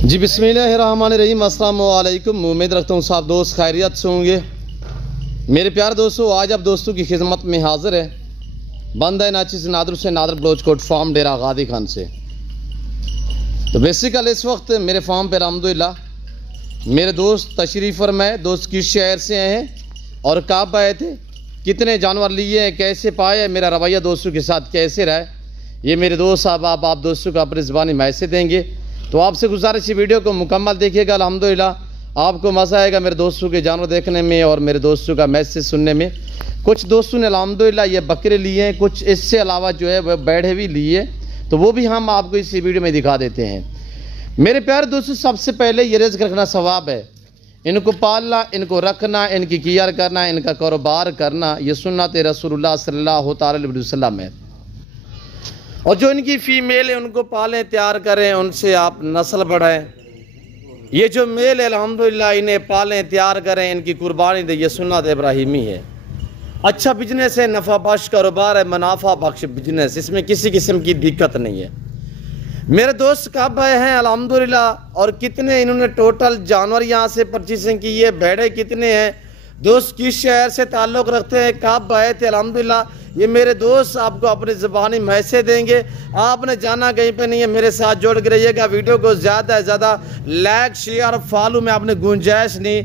जी बिस्मिल्लाहिर्रहमानिर्रहीम, अस्सलाम वालेकुम। उम्मीद रखता हूँ सब दोस्त खैरियत से होंगे। मेरे प्यारे दोस्तों, आज आप दोस्तों की खिदमत में हाजिर है बंदा नाचिस नादर से नादर बलोचकोट फार्म डेरा गादी खान से। तो बेसिकल इस वक्त मेरे फार्म पर अल्हम्दुलिल्लाह मेरे दोस्त तशरीफ़ फरमाए, दोस्त किस शहर से आए हैं और कब आए थे, कितने जानवर लिए हैं, कैसे पाए, मेरा रवैया दोस्तों के साथ कैसे रहा है, ये मेरे दोस्त साहब आप दोस्तों को अपनी ज़बानी मैसेज देंगे। तो आपसे गुजारिश है वीडियो को मुकम्मल देखिएगा। अल्हम्दुलिल्लाह आपको मज़ा आएगा मेरे दोस्तों के जानवर देखने में और मेरे दोस्तों का मैसेज सुनने में। कुछ दोस्तों ने अल्हम्दुलिल्लाह ये बकरे लिए हैं, कुछ इससे अलावा जो है वह बैठे भी लिए, तो वो भी हम आपको इस वीडियो में दिखा देते हैं। मेरे प्यारे दोस्तों, सबसे पहले ये रिज़्क़ रखना सवाब है। इनको पालना, इनको रखना, इनकी केयर करना, इनका कारोबार करना, ये सुन्नत रसूलुल्लाह सल्लल्लाहु अलैहि वसल्लम है। और जो इनकी फ़ीमेल है उनको पालें, तैयार करें, उनसे आप नस्ल बढ़ाएं। ये जो मेल है अल्हम्दुलिल्लाह इन्हें पालें, तैयार करें, इनकी कुर्बानी दें, ये सुन्नत इब्राहिमी है। अच्छा बिजनेस है, नफ़ा बख्श कारोबार है, मुनाफा बख्श बिजनेस, इसमें किसी किस्म की दिक्कत नहीं है। मेरे दोस्त कब आए हैं अल्हम्दुलिल्लाह, और कितने इन्होंने टोटल जानवर यहाँ से परचेसिंग की है, भेड़े कितने हैं, दोस्त किस शहर से ताल्लुक़ रखते हैं, कब आए थे, अल्हम्दुलिल्लाह ये मेरे दोस्त आपको अपनी ज़बानी मैसेज देंगे। आपने जाना कहीं पे नहीं है, मेरे साथ जोड़ के रहिएगा। वीडियो को ज़्यादा से ज़्यादा लाइक शेयर फॉलो में आपने गुंजाइश नहीं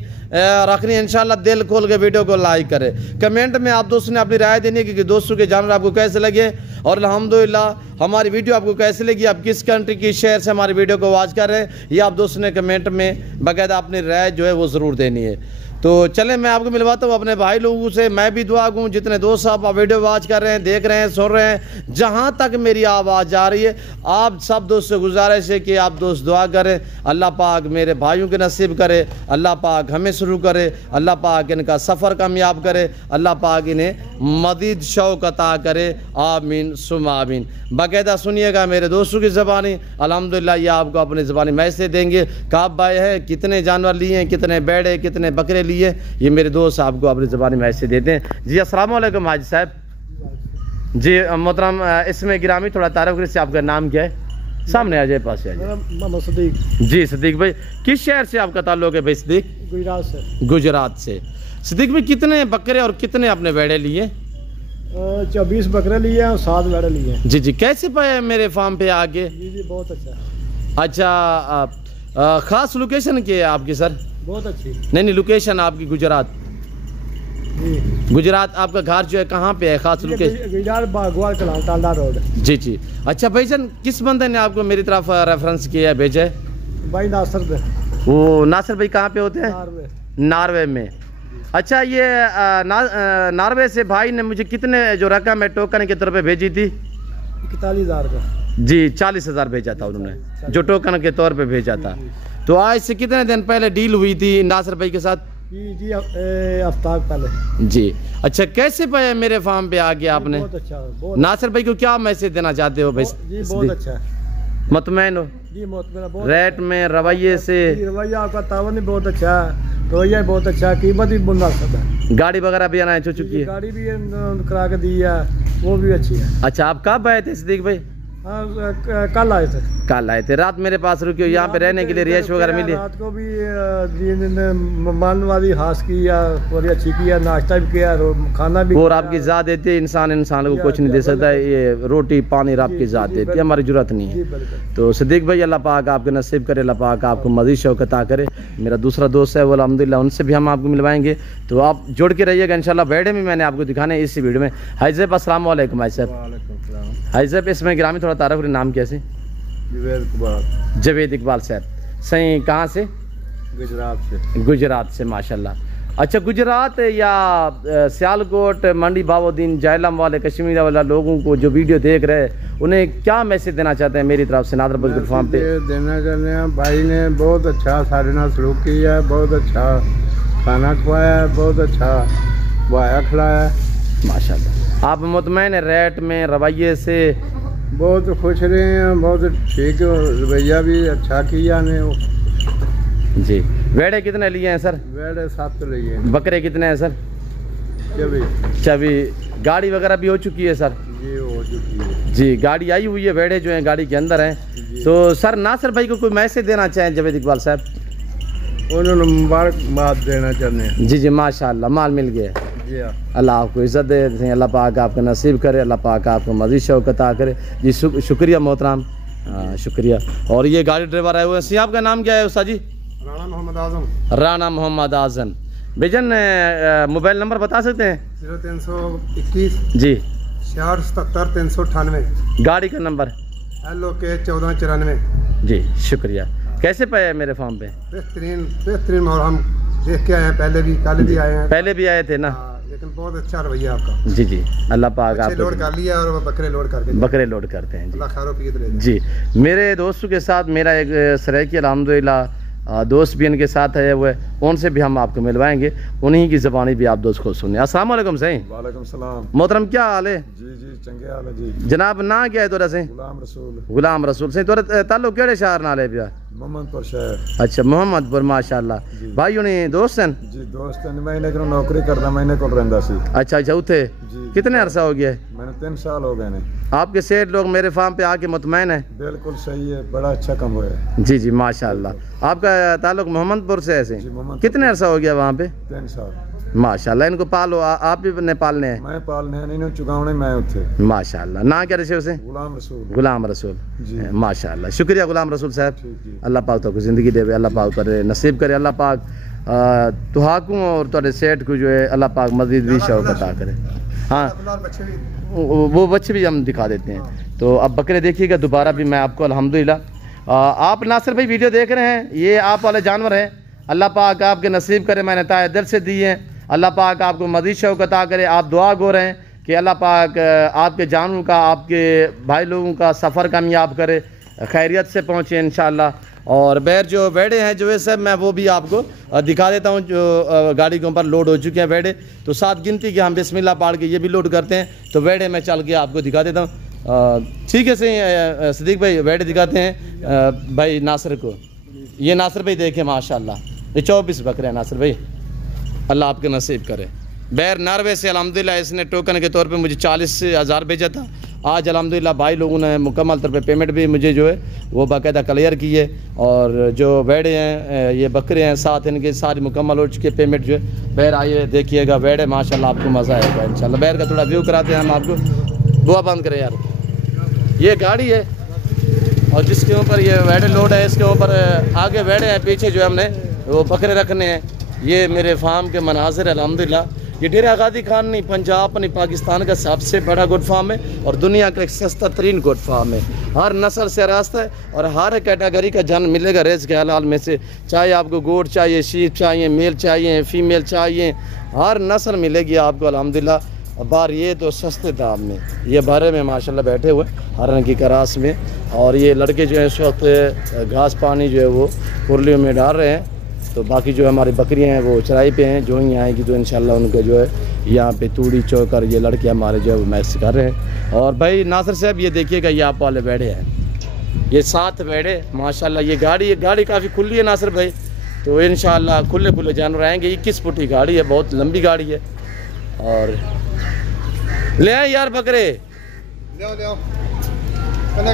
रखनी, इंशाल्लाह दिल खोल के वीडियो को लाइक करें। कमेंट में आप दोस्तों ने अपनी राय देनी है कि दोस्तों के जानवर आपको कैसे लगे और अल्हम्दुलिल्लाह हमारी वीडियो आपको कैसे लगी, आप किस कंट्री किस शहर से हमारी वीडियो को वॉच कर रहे हैं, ये आप दोस्तों ने कमेंट में बाकायदा अपनी राय जो है वो ज़रूर देनी है। तो चलें मैं आपको मिलवाता हूँ अपने भाई लोगों से। मैं भी दुआ दूँ जितने दोस्त आप वीडियो वॉच कर रहे हैं, देख रहे हैं, सुन रहे हैं, जहाँ तक मेरी आवाज़ जा रही है, आप सब दोस्त से गुजारिश है कि आप दोस्त दुआ करें, अल्लाह पाक मेरे भाइयों के नसीब करे, अल्लाह पाक हमें शुरू करे, अल्लाह पाक इनका सफ़र कामयाब करे, अल्लाह पाक इन्हें मज़ीद शौक़ अता करे, आमीन सुम आमीन। बाकायदा सुनिएगा मेरे दोस्तों की ज़बानी, अल्हम्दुलिल्लाह ये आपको अपनी ज़बानी मैसेज देंगे। कब आए हैं, कितने जानवर लिए हैं, कितने बैड़े, कितने बकरे लिए, ये मेरे दोस्त आपको अपनी ज़बानी मैसेज देते हैं। जी अस्सलाम वालेकुम हाजी साहब। जी मोहतरम, इसमें गिरामी थोड़ा तारुफ से आपका नाम क्या है? सामने आ जाए, पास आ जाए। सदीक। जी सदीक भाई, किस शहर से आपका ताल्लुक है भाई? सदीक गुजरात से। गुजरात से। सदीक भाई कितने बकरे और कितने अपने बैड़े लिए? 24 बकरे लिए और 7 बैड़े लिए। जी जी, कैसे पाए मेरे फार्म पे आके? जी बहुत अच्छा। अच्छा, ख़ास लोकेशन क्या है आपकी सर? बहुत अच्छी। नहीं लोकेशन आपकी गुजरात। जी गुजरात आपका घर जो है कहाँ पे है, खास लोकेशन? गुजरात बागवाल कलां टांडा रोड। जी जी। अच्छा भाईजान, किस बंदे ने आपको मेरी तरफ रेफरेंस किया है, भेजा है? भाई नासिर पे। वो नासिर भाई कहाँ पे होते हैं? नार्वे में। अच्छा, ये नार्वे से भाई ने मुझे कितने जो रकम है टोकन के तौर पे भेजी थी? 41,000 का। जी 40,000 भेजा था उन्होंने, जो टोकन के तौर पे भेजा था। तो आज से कितने दिन पहले डील हुई थी नासिर भाई के साथ? जी हफ्ता पहले। जी। अच्छा, कैसे पाया मेरे फार्म पे आके आपने? बहुत अच्छा। नासिर भाई को क्या मैसेज देना चाहते हो भाई? जी बहुत अच्छा। मुतमैन हो? जी मुतमैन। रेट में, रवैये से? रवैया आपका तावन भी बहुत अच्छा है, रवैया बहुत अच्छा है, कीमत भी मुनासिब है। गाड़ी वगैरह भी आना चुकी है? गाड़ी भी करा के दी है, वो भी अच्छी है। अच्छा, आप कब आए थे सदीक भाई? कल आए थे। कल आए थे। रात मेरे पास रुके, यहाँ पे रहने के लिए रिहाइश वगैरह मिली? रात को भी मानवादी हास किया, और अच्छी किया, नाश्ता भी किया, खाना भी। और आपकी ज़ात देती है, इंसान को कुछ नहीं दे सकता, ये रोटी पानी आपकी ज़ात देती है, हमारी जरूरत नहीं है। तो सदीक भाई अल्लाह पाक आपके नसीब करे, अल्लाह पाक आपको मज़ीद शौक़ अता करे। मेरा दूसरा दोस्त है वो अल्हम्दुलिल्लाह, उनसे भी हम आपको मिलवाएंगे, तो आप जुड़ के रहिएगा इंशाल्लाह। बैठे में मैंने आपको दिखाने इसी वीडियो में। हाई साहब अस्सलाम वालेकुम। हाई साहब। हाई साहब, इसमें ग्रामीण थोड़ा तारुफ, नाम कैसे? जवेद इकबाल साहब। सही, कहाँ से? गुजरात से। गुजरात से, माशाल्लाह। अच्छा, गुजरात या सियालकोट, मंडी, बाबोदीन, जैलम वाले, कश्मीर वाला लोगों को जो वीडियो देख रहे हैं, उन्हें क्या मैसेज देना चाहते हैं मेरी तरफ से नादर बलोचकोट फार्म पे? देना चाहते हैं, भाई ने बहुत अच्छा साढ़े नाल सलूक किया है, बहुत अच्छा खाना खवाया है, बहुत अच्छा बहाया खिलाया माशाल्लाह। आप मुतमैन है रेट में, रवैये से? बहुत खुश रहे हैं, बहुत ठीक, रवैया भी अच्छा किया ने। जी। वेड़े कितने लिए हैं सर? वेड़े 7 लिए। बकरे कितने हैं सर? 24। गाड़ी वगैरह भी हो चुकी है सर? जी हो चुकी है जी, गाड़ी आई हुई है, भेड़े जो हैं गाड़ी के अंदर हैं। तो सर नासिर भाई को कोई मैसेज देना चाहें जावेद इकबाल साहब? उन्होंने मुबारकबाद देना चाहते हैं। जी जी, माशाल्लाह माल मिल गया। जी हाँ, अल्लाह आपको इज़्ज़त दे, अल्लाह पाक आपका नसीब करे, अल्लाह पाक आपको मज़ीद शौक़ अता करे। जी शुक्रिया मोहतरम, शुक्रिया। और ये गाड़ी ड्राइवर आए हुए हैं, सी आपका नाम क्या है उस्ताद जी? Rana Mohammad Azam. Rana Mohammad Azam. Basin mobile number बता सकते हैं? 0321 जी, 6677 398। गाड़ी का नंबर? LOK 1494। जी शुक्रिया। कैसे पाए मेरे फार्म पे? बेहतरीन माहौल, हम देख के आए हैं, पहले भी कल भी आए हैं। पहले भी आए थे ना? लेकिन बहुत अच्छा रवैया आपका। जी जी, अल्लाह पाक आप लोड कर लिया और बकरे लोड करके बकरे लोड करते हैं जी। अल्लाह खैर औफियत दे। जी, मेरे दोस्तों के साथ मेरा एक सराइकी अल्हम्दुलिल्लाह दोस्त भी इनके साथ है, वो उनसे भी हम आपको मिलवाएंगे, उन्हीं की ज़बानी भी आप दोस्त को सुने। अस्सलाम वालेकुम सही। वालेकुम सलाम। मोहतरम क्या हाल है? जी जी चंगे हाल है जी। जनाब ना क्या है तोरा से? गुलाम रसूल। गुलाम रसूल से तोरा ताल्लुक केड़े शहर नाल है पिया? मोहम्मदपुर शहर। अच्छा मोहम्मदपुर, माशाल्लाह। भाई उन्हें दोस्त हैं? जी दोस्त हैं, मैं इन्हें नौकरी करदा, मैं इन्हें कोल रहंदा सी। अच्छा अच्छा, उथे कितने अरसा हो गया है? मैंने 3 साल हो गए ने। आपके सेठ लोग मेरे फार्म पे आके मुतमैन है? बिल्कुल सही है, बड़ा अच्छा काम हुआ है। जी जी माशाल्लाह। आपका ताल्लुक मोहम्मदपुर से ऐसे? कितने अरसा हो गया वहाँ पे? 3 साल। माशाल्लाह। इनको पालो, आप भी ने पालने हैं? मैं पालने हैं, इन्होंने चुगावने मैं उथे। माशाल्लाह। ना क्या रहे उसे? गुलाम रसूल। गुलाम रसूल जी माशाल्लाह। शुक्रिया गुलाम रसूल साहब। ठीक। अल्लाह पाक तो ज़िंदगी देवे, अल्लाह पाक करे नसीब करे, अल्लाह पाक तुहाकू और तुहाडे सेठ को जो है अल्लाह पाक मज़ीद भी शौक़ अता करे। हाँ, वो बच्चे भी हम दिखा देते हैं। तो अब बकरे देखिएगा दोबारा भी मैं आपको अल्हम्दुलिल्लाह। आप नासिर भाई वीडियो देख रहे हैं, ये आप वाले जानवर हैं, अल्लाह पाक आपके नसीब करे, मैंने ताए दिल से दिए हैं, अल्लाह पाक आपको मज़ीद शौक़ अता करे। आप दुआ गो रहे हैं कि अल्लाह पाक आपके जानवरों का, आपके भाई लोगों का सफ़र कामयाब करे, खैरियत से पहुँचे इंशाअल्लाह। और बैर जो वेड़े हैं जो है सब मैं वो भी आपको दिखा देता हूँ, जो गाड़ी के ऊपर लोड हो चुके हैं वेड़े। तो 7 गिनती के हम बिस्मिल्लाह पाड़ के ये भी लोड करते हैं। तो वेड़े मैं चल के आपको दिखा देता हूँ। ठीक है सही सदीक भाई, वेड़े दिखाते हैं भाई नासिर को। ये नासिर भाई देखे माशाल्लाह, ये 24 बकरे हैं नासिर भाई, अल्लाह आपके नसीब करे। बैर नॉर्वे से अल्हम्दुलिल्लाह इसने टोकन के तौर पे मुझे 40,000 भेजा था। आज अल्हम्दुलिल्लाह भाई लोगों ने मुकम्मल तौर पे पेमेंट भी मुझे जो है वो बाकायदा क्लियर की है। और जो वेड़े हैं, ये बकरे हैं, साथ इनके सारी मुकम्मल हो चुकी है पेमेंट जो है। बैर आइए देखिएगा वेड़े, माशाल्लाह आपको मज़ा आएगा इंशाल्लाह। बैर का थोड़ा व्यू कराते हैं हम आपको। बुआ बंद करें यार। ये गाड़ी है और जिसके ऊपर ये वेड़े लोड है, इसके ऊपर आगे वेड़े हैं, पीछे जो है हमने वो बकरे रखने हैं। ये मेरे फार्म के मनाजिर अल्हम्दुलिल्लाह। ये डेरा आगादी खान नहीं, पंजाब नहीं, पाकिस्तान का सबसे बड़ा गोट फार्म है और दुनिया का एक सस्ता तरीन गोट फार्म है। हर नस्ल से रास्ता है और हर कैटेगरी का जन मिलेगा रेस के हलाल में से। चाहे आपको गोट चाहिए, शीप चाहिए, मेल चाहिए, फीमेल चाहिए, हर नस्ल मिलेगी आपको अल्हम्दुलिल्लाह। बार ये तो सस्ते दाम में, ये बारे में माशाल्लाह बैठे हुए हरन की करास में। और ये लड़के जो है इस वक्त घास पानी जो है वो कुरलियों में डाल रहे हैं। तो बाकी जो हमारी बकरियां हैं वो चराई पे हैं, जो ही आएगी तो इंशाल्लाह उनको जो है यहाँ पे तूड़ी चौकर ये लड़के हमारे जो है वो मैच कर रहे हैं। और भाई नासिर साहब ये देखिएगा, ये आप वाले बैठे हैं, ये 7 बैठे माशाल्लाह। ये गाड़ी काफ़ी खुली है नासिर भाई, तो इंशाल्लाह खुले जानवर आएंगे। 21 फुट की गाड़ी है, बहुत लंबी गाड़ी है। और ले आए यार बकरे,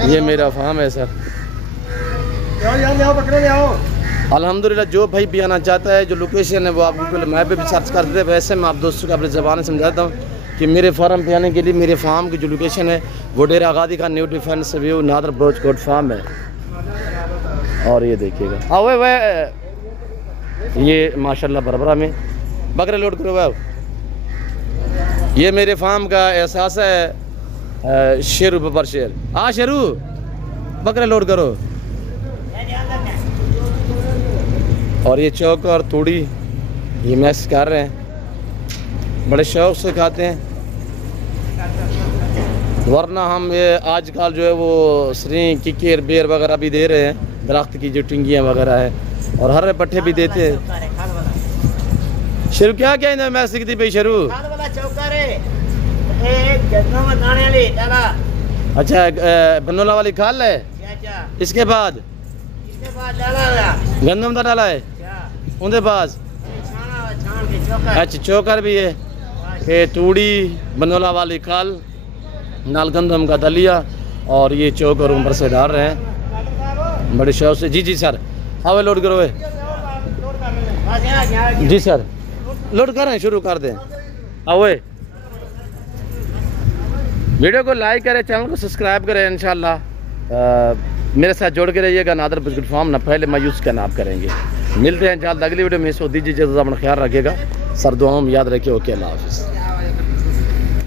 ये मेरा फार्म है सर। अल्हम्दुलिल्लाह जो भाई भी आना चाहता है, जो लोकेशन है वो आप गूगल मैप पे भी सर्च कर देते हैं। वैसे मैं आप दोस्तों को अपनी ज़बान समझाता हूँ कि मेरे फार्म पे आने के लिए मेरे फार्म की जो लोकेशन है वो डेरा आगादी का न्यू डिफेंस व्यू नादर ब्रोच कोट फार्म है। और ये देखिएगा वे ये माशाल्लाह बरबरा में बकरे लोड करो भाई। ये मेरे फार्म का एहसास है शेरू बबर शेर। शेरू बकरे लोड करो। और ये चौक और तूड़ी ये मैक्स कर रहे हैं, बड़े शौक़ से खाते हैं। वरना हम ये आजकल जो है वो सरी किकेर बेर वगैरह भी दे रहे हैं, दरख्त की जो टिंगियाँ वगैरह है, और हरे पट्टे भी देते हैं। शेरू क्या क्या मैं सीखती भाई शेरू? अच्छा बनोला वाली खाल है, इसके बाद गंदम का डाला है उनके पास। अच्छा चोकर भी है, ये तूड़ी बनोला वाली खाल नाल गंदम का दलिया और ये चौक और ऊपर से डाल रहे हैं बड़े शौक से। जी जी सर, हाँ लोड करो जी सर, लोड कर रहे हैं, शुरू कर दें। आओए वीडियो को लाइक करें, चैनल को सब्सक्राइब करें। इंशाल्लाह मेरे साथ जोड़ के रहिएगा। नादर बिस्कुट फार्म ना पहले मायूस का नाम करेंगे। मिलते हैं इंशाल्लाह अगली वीडियो में। सो दीजिए, अपना ख्याल रखिएगा, सर दुआओं में याद रखिए। ओके, अल्लाह हाफिज़।